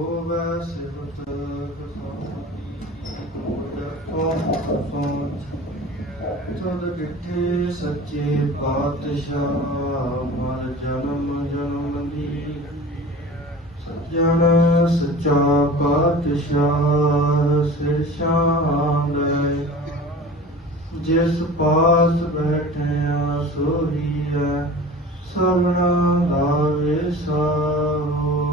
ਹੋਵੇ ਸਿਫਤ ਕਸਾਈ ਗੁਰਦਿਆਤੋਂ ਸੋਚ ਤਦ ਡਿਠੇ ਸੱਚੇ ਪਾਤਸ਼ਾਹ ਮਰ ਜਨਮ ਜਨਮ ਦੀ ਸੱਜਣ ਸੱਚਾ ਪਾਤਸ਼ਾਹ ਸਿਰ ਸ਼ਾਂਦੈ ਜਿਸ ਪਾਸ ਬੈਠਿਆ ਸੋਹੀ ਹੈ। ਸਭਨਾ ਲਾਵੇ ਸਾਹੋ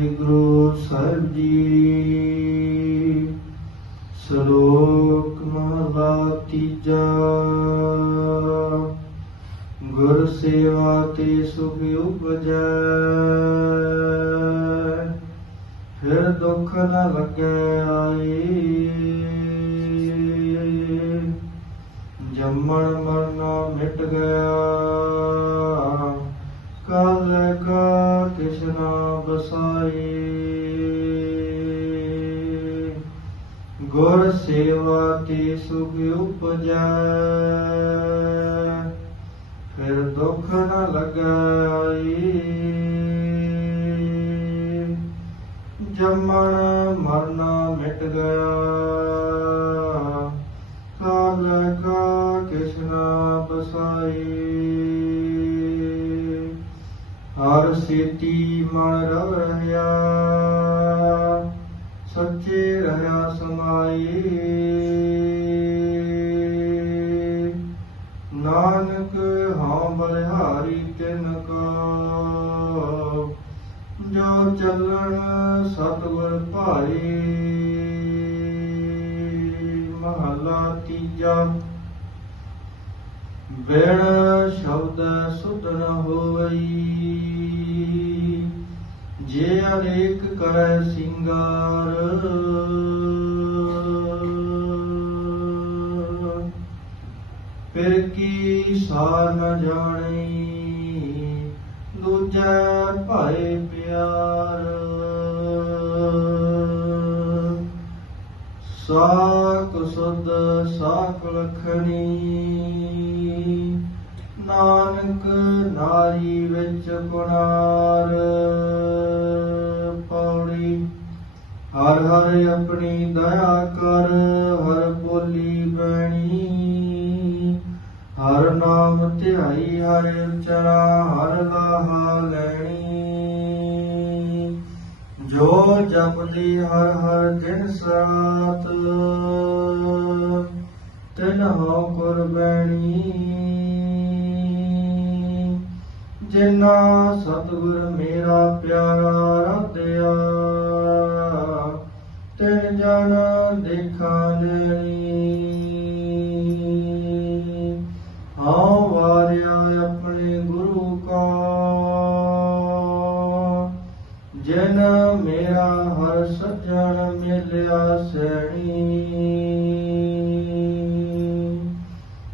ਵਾਹਿਗੁਰੂ ਸਾਹਿਬ ਜੀ। ਸ਼ਲੋਕ ਮਹਲਾ ਤੀਜਾ। ਗੁਰ ਸੇਵਾ ਤੇ ਸੁਖ ਉਪਜੈ। ਫਿਰ ਦੁੱਖ ਨ ਲੱਗੈ ਆਈ ਜੰਮਣ ਮਰਨਾ ਮਿਟ ਗਿਆ। ਗੁਰ ਸੇਵਾ ਤੇ ਸੁਖ ਉਪਜੈ ਫਿਰ ਦੁੱਖ ਨ ਲਗਾਈ। ਜੰਮਣ ਮਰਨਾ ਮਿਟ ਗਿਆ। ਕਾਲ ਕਾ ਕਿਸਨਾ ਬਸਾਈ। ਹਰ ਸੇਤੀ ਮਨ ਰਵ ਰਹਿਆ ਸਮਾਏ ਨਾਨਕ ਹਾਂ ਬਲਿਹਾਰੀ ਤਿਨ ਕਾ। ਜੋ ਚੱਲਣ ਸਤਿਗੁਰ ਭਾਈ ਮਹਲਾ ਤੀਜਾ। ਬਿਨ ਸ਼ਬਦ ਸੁਧ ਨ ਹੋਵਈ। ਜੇ ਅਨੇਕ ਕਰੈ ਸਿੰਗਾਰ। ਫਿਰ ਕੀ ਸਾਰ ਨ ਜਾਣੀ? ਦੂਜੈ ਭਾਏ ਪਿਆਰ। ਸਾਕ ਸੁਧ ਸਾਕ ਲਖਣੀ। ਨਾਨਕ ਨਾਰੀ ਵਿੱਚ ਗੁਣਾਰ ਪੌੜੀ, ਹਰ ਹਰ ਆਪਣੀ ਦਇਆ ਕਰ, ਹਰ ਬੋਲੀ ਬਣੀ ਹਰ ਨਾਮ ਧਿਆਈ, ਹਰ ਉਚਰਾ ਹਰ ਲਾਹਾ ਲੈਣੀ। ਜੋ ਜਪਦੀ ਹਰ ਹਰ ਦਿਨ ਸਾਤ। ਤਿਨ ਹੋ ਕੁਰਬਾਨੀ ਜਿਨਾ ਸਤਿਗੁਰ ਮੇਰਾ ਪਿਆਰਾ ਰਾਧਿਆ। ਮਿਲਿਆ ਸੈਣੀ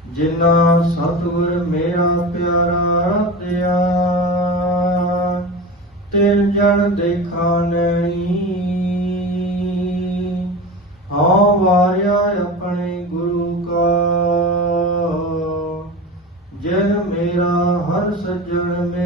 ਜਿਨਾ ਸਤਿਗੁਰ ਮੇਰਾ ਪਿਆਰਾ ਦਿਆ ਤਿਨ ਜਨ ਦੇਖਾ ਨੈਣੀ। ਹਾਂ ਵਾਰਿਆ ਆਪਣੇ ਗੁਰੂ ਕਾ, ਜਨ ਮੇਰਾ ਹਰ ਸਜਣ ਮਿਲਿਆ